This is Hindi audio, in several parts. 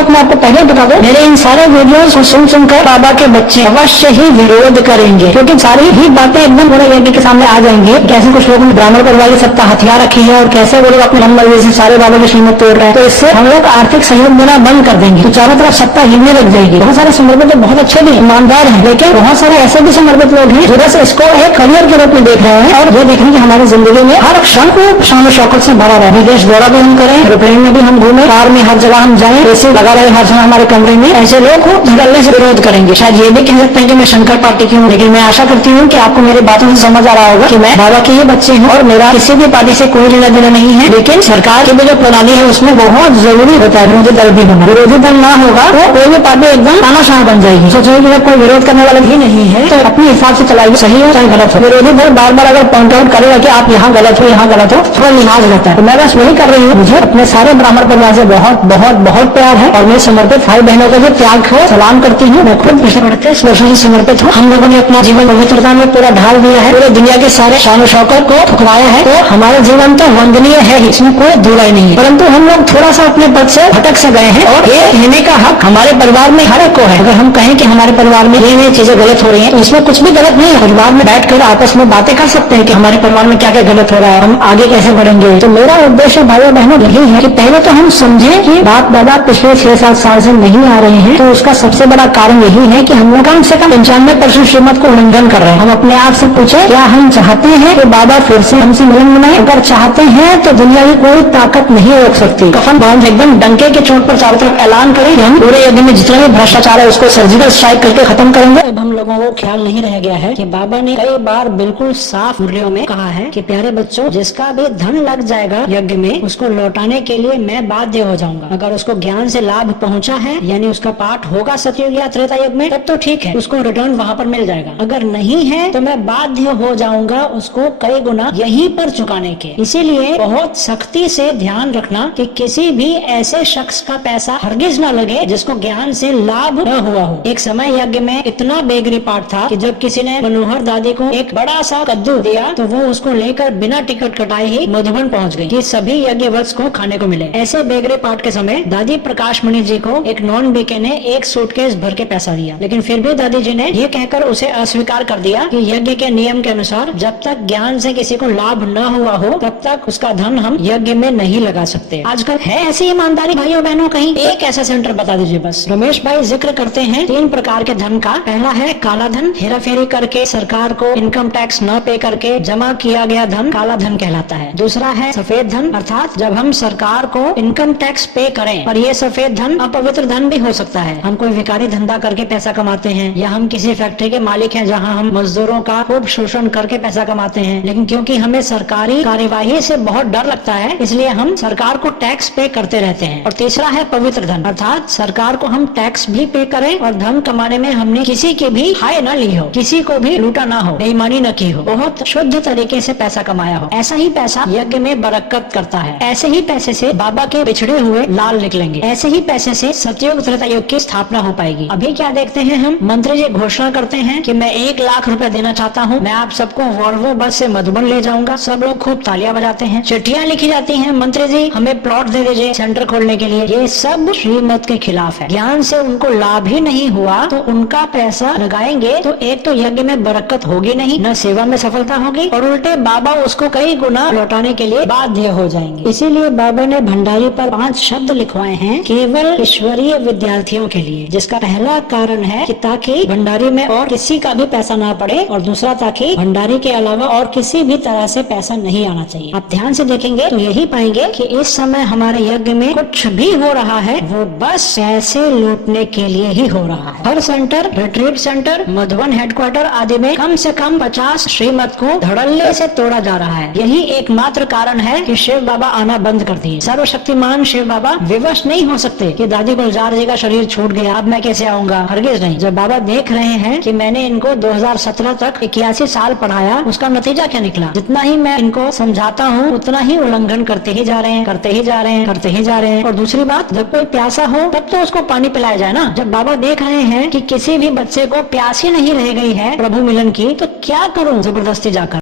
बात मैं आपको पहले बता दूं, मेरे इन सारे वीडियोस को सुन सुनकर बाबा के बच्चे अवश्य ही विरोध करेंगे, क्योंकि सारी ही बातें एकदम पूरे यज्ञ के सामने आ जाएंगी। कैसे कुछ लोगों ने ब्राह्मण परिवार की सत्ता हथियार रखी है और कैसे वो लोग अपने मन मर्जी से सारे बाबा की श्रीमत तोड़ रहे हैं, तो इससे हम लोग आर्थिक सहयोग देना बंद कर देंगे, तो चारों तरफ सत्ता हिलने लग जाएगी। बहुत सारे समर्पित बहुत अच्छे भी ईमानदार हैं, लेकिन बहुत सारे ऐसे भी समर्पित लोग हैं जो बस इसको एक करियर के रूप में देख रहे हैं और ये देख रहे हैं कि हमारी जिंदगी में हर क्षण को शान शौकत से भरा रहे। विदेश दौरा भी हम करें, एरोप्लेन में भी हम घूमें, कार में हर जगह हम जाएं, ऐसे लगा रहे हर समय हमारे कमरे में, ऐसे लोग को झगड़ने से विरोध करेंगे। शायद ये भी कह सकते हैं कि मैं शंकर पार्टी की हूँ, लेकिन मैं आशा करती हूँ कि आपको मेरी बातों से समझ आ रहा होगा कि मैं बाबा के ही बच्चे हूँ और मेरा किसी भी पार्टी से कोई लेना देना नहीं है। लेकिन सरकार की भी जो प्रणाली है उसमें बहुत जरूरी होता है विरोधी दल भी होना। विरोधी दल ना होगा तो कोई भी पार्टी एकदम तानाशाह बन जाएगी। सोचिए कि जब कोई विरोध करने वाला भी नहीं है तो अपने हिसाब से चलाइए, सही हो चाहे गलत हो। विरोधी दल बार बार अगर पॉइंट आउट करेगा कि आप यहाँ गलत हो यहाँ गलत हो, थोड़ा लिहाज रहता है। तो मैं बस वही कर रही हूँ। मुझे अपने सारे ब्राह्मण परिवार से बहुत बहुत बहुत प्यार है और मैं समर्पित भाई बहनों का भी त्याग को सलाम करती हूँ। मैं खुद पिछले 38 वर्षों से समर्पित हूँ। हम लोगों ने अपना जीवन पवित्रता में पूरा ढाल दिया है, पूरे दुनिया के सारे शान शौकत को ठुकराया है, तो हमारा जीवन तो वंदनीय है ही, इसमें कोई दुराई नहीं है। परंतु हम लोग थोड़ा सा अपने पद से भटक से गए हैं और ये कहने का हक हमारे परिवार में हर एक को है। अगर हम कहें कि हमारे परिवार में ये चीजें गलत हो रही है तो इसमें कुछ भी गलत नहीं है। परिवार में बैठकर आपस में बातें कर सकते हैं कि हमारे परिवार में क्या क्या गलत हो रहा है, हम आगे कैसे बढ़ेंगे। तो मेरा उद्देश्य भाइयों बहनों यही है कि पहले तो हम समझे कि बाप दादा पिछले 6-7 साल से नहीं आ रहे हैं, तो उसका सबसे बड़ा कारण यही है कि हम लोग कम से कम 95% श्रीमत को उल्लंघन कर रहे हैं। हम अपने आप से पूछे, क्या हम चाहते हैं कि बाबा फिर से हमसे मिलन बनाए? अगर चाहते हैं तो दुनिया की कोई ताकत नहीं रोक सकती। कफन बांध एकदम डंके के चोट पर चारों तरफ ऐलान करें कि हम पूरे यज्ञ में जितना भी भ्रष्टाचार है उसको सर्जिकल स्ट्राइक करके खत्म करेंगे। अब हम लोगों को ख्याल नहीं रह गया है कि बाबा ने कई बार बिल्कुल साफ मुर्लियों में कहा है कि प्यारे बच्चों, जिसका भी धन लग जाएगा यज्ञ में उसको लौटाने के लिए मैं बाध्य हो जाऊंगा। अगर उसको ज्ञान से लाभ पहुंचा है यानी उसका पाठ होगा सतयुग या त्रेता युग में, तब तो ठीक है, उसको रिटर्न वहाँ पर मिल जाएगा। अगर नहीं है तो मैं बाध्य हो जाऊंगा उसको कई गुना यहीं पर चुकाने के। इसीलिए बहुत सख्ती से ध्यान रखना कि किसी भी ऐसे शख्स का पैसा हरगिज न लगे जिसको ज्ञान से लाभ न हुआ हो। एक समय यज्ञ में इतना बेगरी पाठ था कि जब किसी ने मनोहर दादी को एक बड़ा सा कद्दू दिया तो वो उसको लेकर बिना टिकट कटाए ही मधुबन पहुंच गई कि सभी यज्ञ वत्स को खाने को मिले। ऐसे बेगरे पाठ के समय दादी प्रकाश मणि जी को एक नॉन बीके ने एक सूटकेस भर के पैसा दिया, लेकिन फिर भी दादी जी ने ये कहकर उसे अस्वीकार कर दिया कि यज्ञ के नियम के अनुसार जब तक ज्ञान से किसी को लाभ न हुआ हो तब तक उसका धन हम यज्ञ में नहीं लगा सकते। आजकल है ऐसी ईमानदारी भाइयों बहनों? कहीं एक ऐसा सेंटर बता दीजिए बस। रमेश भाई जिक्र करते हैं 3 प्रकार के धन का। पहला है काला धन, हेरा फेरी करके सरकार को इनकम टैक्स न पे करके जमा किया गया धन काला धन कहलाता है। दूसरा है सफेद धन, अर्थात जब हम सरकार को इनकम टैक्स पे करें, और ये सफेद धन अपवित्र धन भी हो सकता है। हम कोई विकारी धंधा करके पैसा कमाते हैं या हम किसी फैक्ट्री के मालिक हैं जहां हम मजदूरों का खूब शोषण करके पैसा कमाते हैं, लेकिन क्योंकि हमें सरकारी कार्यवाही से बहुत डर लगता है इसलिए हम सरकार को टैक्स पे करते रहते हैं। और तीसरा है पवित्र धन, अर्थात सरकार को हम टैक्स भी पे करें और धन कमाने में हमने किसी की भी हाय न ली हो, किसी को भी लूटा ना हो, बेईमानी न की हो, बहुत शुद्ध तरीके से पैसा कमाया हो। ऐसा ही पैसा यज्ञ में बरकत करता है। ऐसे ही पैसे से बाबा के बिछड़े हुए लाल निकलेंगे। ऐसे ही पैसे से सतयुग त्रेता युग की स्थापना हो पाएगी। अभी क्या देखते हैं हम, मंत्री जी घोषणा करते हैं कि मैं 1 लाख रुपए देना चाहता हूँ, मैं आप सबको वॉल्वो बस से मधुबन ले जाऊंगा। सब लोग खूब तालियां बजाते हैं, चिट्ठियां लिखी जाती हैं, मंत्री जी हमें प्लॉट दे दीजिए सेंटर खोलने के लिए। ये सब श्रीमत के खिलाफ है। ज्ञान से उनको लाभ ही नहीं हुआ तो उनका पैसा लगाएंगे तो एक तो यज्ञ में बरकत होगी नहीं, न सेवा में सफलता होगी, और उल्टे बाबा उसको कई गुना लौटाने के लिए बाध्य हो जाएंगे। इसीलिए बाबा ने भंडारी पर 5 शब्द लिखवाए हैं केवल ईश्वरीय विद्यार्थियों के लिए, जिसका पहला कारण है कि ताकि भंडारी में और किसी का भी पैसा ना पड़े, और दूसरा ताकि भंडारी के अलावा और किसी भी तरह से पैसा नहीं आना चाहिए। आप ध्यान से देखेंगे तो यही पाएंगे कि इस समय हमारे यज्ञ में कुछ भी हो रहा है वो बस पैसे लूटने के लिए ही हो रहा है। हर centre, retreat centre, Madhuban headquarter आदि में कम से कम 50 श्रीमत को धड़ल्ले से तोड़ा जा रहा है। यही एकमात्र कारण है कि शिव बाबा आना बंद कर दिए। सर्वशक्तिमान शिव बाबा विवश नहीं हो सकते कि दादी गुलजार जी का शरीर छूट गया, अब मैं कैसे आऊंगा, हरगिज नहीं। जब बाबा देख रहे हैं कि मैंने इनको 2017 तक 81 साल पढ़ाया, उसका नतीजा क्या निकला? जितना ही मैं इनको समझाता हूँ उतना ही उल्लंघन करते ही जा रहे हैं, करते ही जा रहे हैं, करते ही जा रहे हैं। और दूसरी बात, जब कोई प्यासा हो तब तो उसको पानी पिलाया जाए ना। जब बाबा देख रहे हैं कि किसी भी बच्चे को प्यास ही नहीं रह गई है प्रभु मिलन की, तो क्या करूं जबरदस्ती जाकर।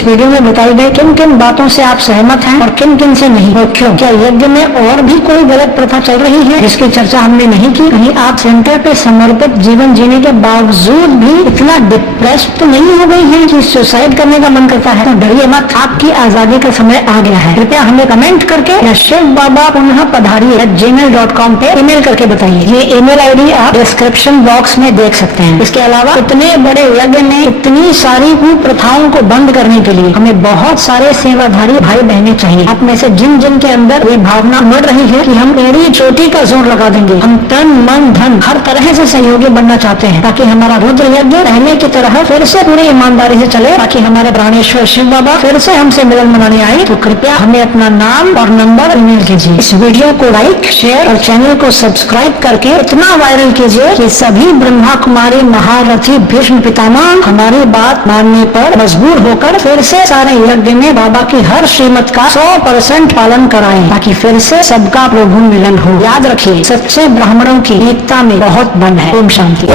इस वीडियो में बताई गई किन किन बातों से आप सहमत हैं और किन किन से नहीं, और क्यों? क्या यज्ञ में और भी कोई गलत प्रथा चल रही है जिसकी चर्चा हमने नहीं की? कहीं आप सेंटर पे समर्पित जीवन जीने के बावजूद भी इतना डिप्रेस्ड तो नहीं हो गई है कि सुसाइड करने का मन करता है? तो डरिए मत, आपकी आजादी का समय आ गया है। कृपया हमें कमेंट करके या शिव बाबा पुनः पधारिए gmail.com पे ईमेल करके बताइए। ये ईमेल आईडी आप डिस्क्रिप्शन बॉक्स में देख सकते हैं। इसके अलावा इतने बड़े यज्ञ में इतनी सारी कुप्रथाओं को बंद करने के लिए हमें बहुत सारे सेवाधारी भाई बहने चाहिए। आप में से जिन जिन के अंदर ये भावना उमड़ रही है कि हम एड़ी चोटी का जोर लगा देंगे, हम तन मन धन हर तरह से सहयोगी बनना चाहते हैं ताकि हमारा रुद्र यज्ञ पहले की तरह फिर से पूरी ईमानदारी से चले, ताकि हमारे प्राणेश्वर शिव बाबा फिर से हमसे मिलन मनाने आए, तो कृपया हमें अपना नाम और नंबर ईमेल कीजिए। इस वीडियो को लाइक, शेयर और चैनल को सब्सक्राइब करके इतना वायरल कीजिए कि सभी ब्रह्मा कुमारी महारथी भीष्म पितामह हमारी बात मानने पर मजबूर होकर फिर से सारे यज्ञ में बाबा की हर श्रीमत का 100% पालन कराएं, ताकि फिर से सबका प्रभु मिलन हो। याद रखिए, सच्चे ब्राह्मणों की एकता में बहुत बल है। ओम शांति।